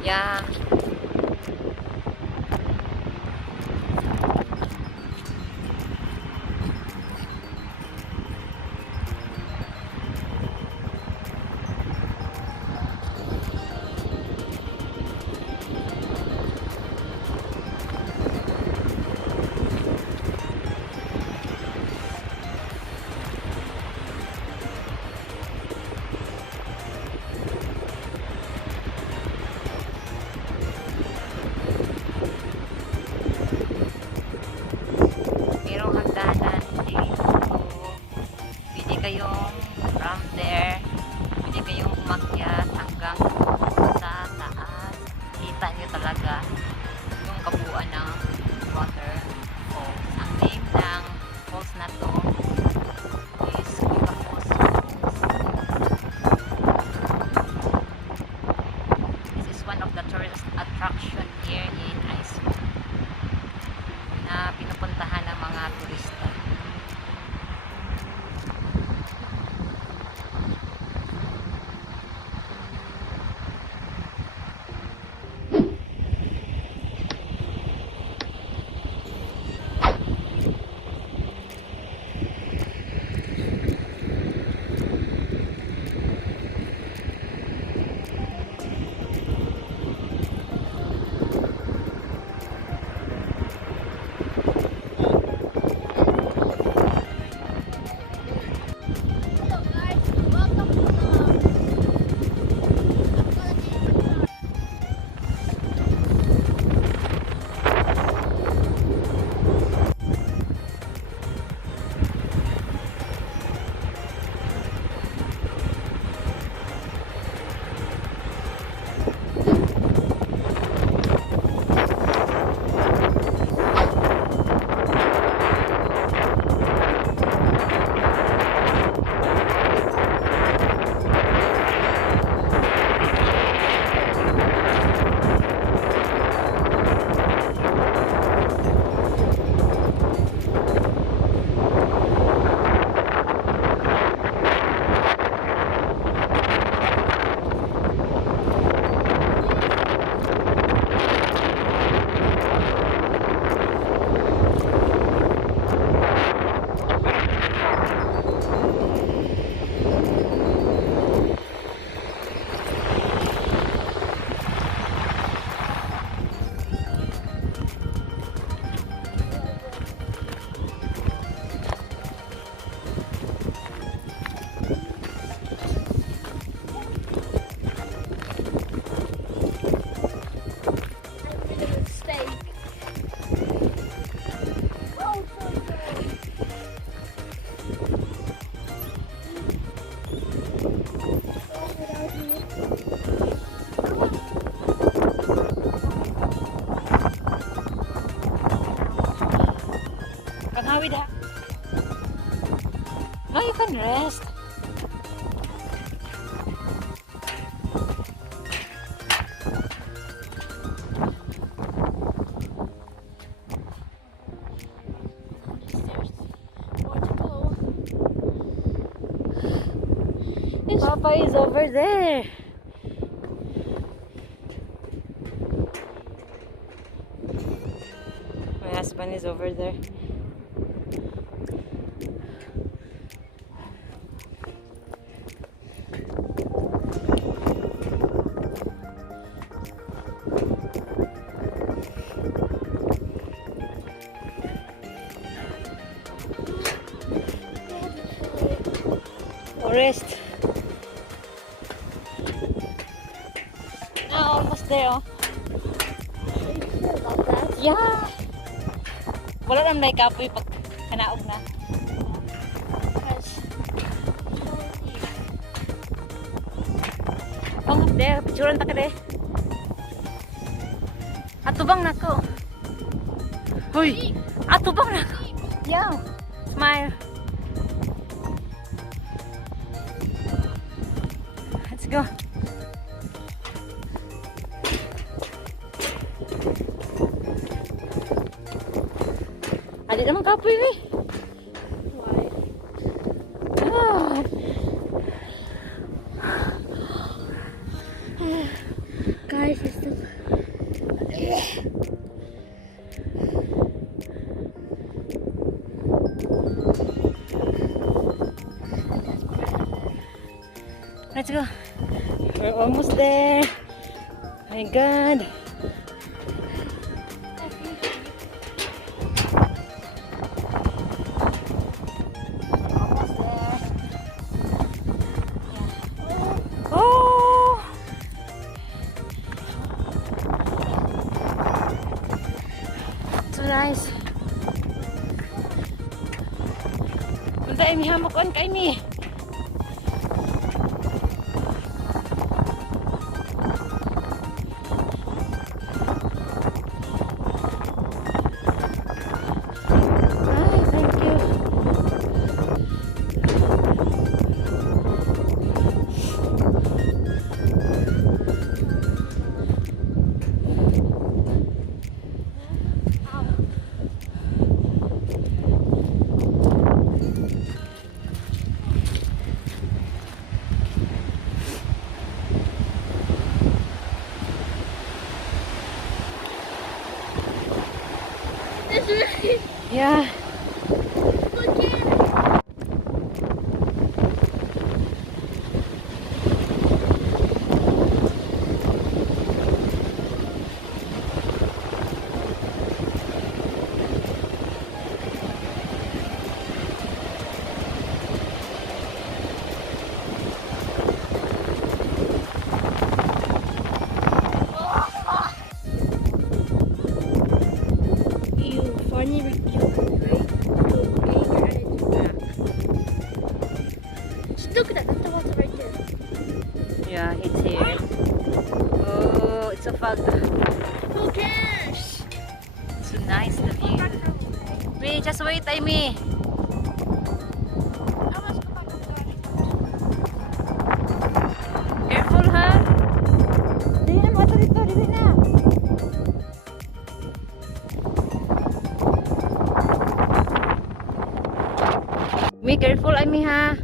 Yeah. Merong hagdanan dito. Pwede kayong from there, pwede kayong umakyat hanggang sa taas. Kita nyo talaga yung kabuuan ng waterfall. Ang name ng falls na to is Skógafoss Waterfall. This is one of the tourist attraction here in Iceland na pinupuntahan ng mga turista. Kagawid ha. No, you can rest. Papa is over there. My husband is over there. Rest. Now almost there. Oh. Yeah. Wala nang naikapoy pag kanaog na. Oh, there. Picturean ta ka de. Atubang na ko. Hoy! Atubang na ko. Yeah. Smile. Let's go. Adi naman kapoy eh. Why? Ah. Guys, it's the... Let's go. We're almost there. My God. Almost there. Yeah. Oh! So nice. Punta Amy, hamok on ka Amy. It's really... Yeah. Look at it. You funny, right? Just look at that. That's the water right there. Yeah, it's here. Oh, it's so fog. Who cares? So nice the view. Wait, just wait, Amy. Careful, ha? Dili na motor ito, dili na. Be careful, Amy, ha?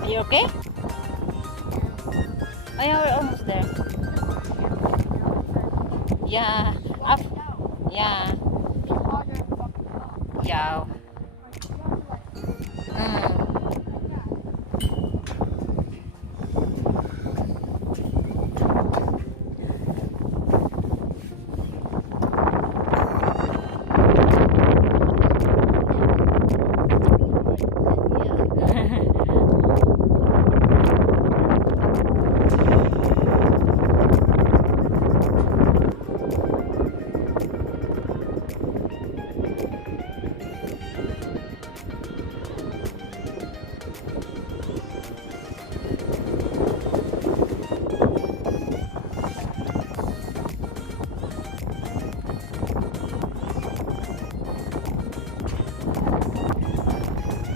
Are you okay? Oh yeah, we're almost there. Yeah. Up. Yeah. Yeah.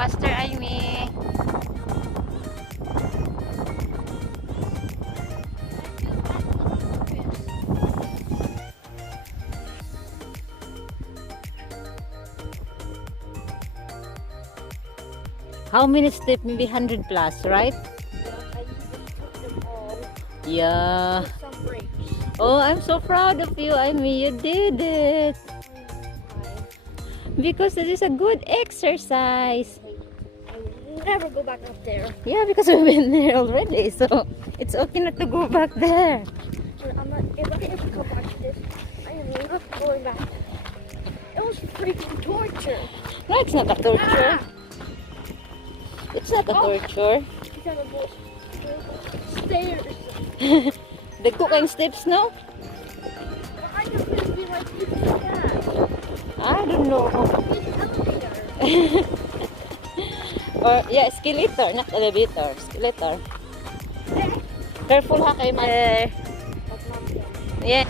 Faster, Amy. How many steps? Maybe 100 plus, right? Yeah. Some breaks. Oh, I'm so proud of you, Amy. You did it. Because it is a good exercise. I will never go back up there. Yeah, because we've been there already. So It's okay not to go back there. I'm not, if I ever come back to this, I am not going back. It was freaking torture. No, it's not a torture. Ah! It's not a torture. These are the most stairs. The cooking steps, no? I just want to be like this. Yeah. I don't know. It's elevator. Or, yeah, escalator, not elevator. Escalator. Careful ha kay mother. Yeah.